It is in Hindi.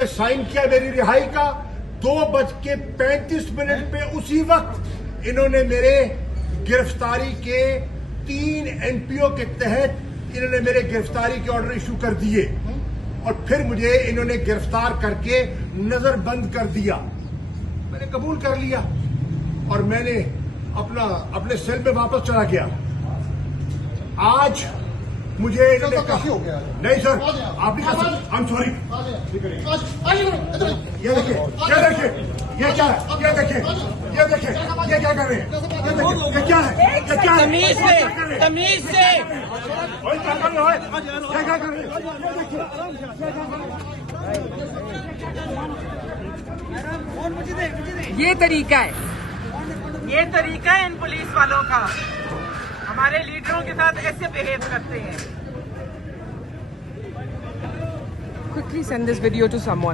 साइन किया मेरी रिहाई का 2:35 पे उसी वक्त इन्होंने मेरे गिरफ्तारी के 3 एनपीओ के तहत इन्होंने मेरे गिरफ्तारी के ऑर्डर इशू कर दिए और फिर मुझे इन्होंने गिरफ्तार करके नजरबंद कर दिया। मैंने कबूल कर लिया और मैंने अपने सेल में वापस चला गया। आज मुझे इन्होंने कहा नहीं सर आप नहीं कर सकते, आई एम सॉरी। ये देखिए ये क्या है, ये देखिए ये क्या कर रहे हैं, ये देखिए ये क्या है, ये क्या है, तमीज से तमीज से वही क्या कर रहे हो, क्या कर रहे हैं, ये तरीका है, ये तरीका है इन पुलिस वालों का। हमारे लीडरों के साथ ऐसे बिहेव करते हैं। quickly send this video to someone.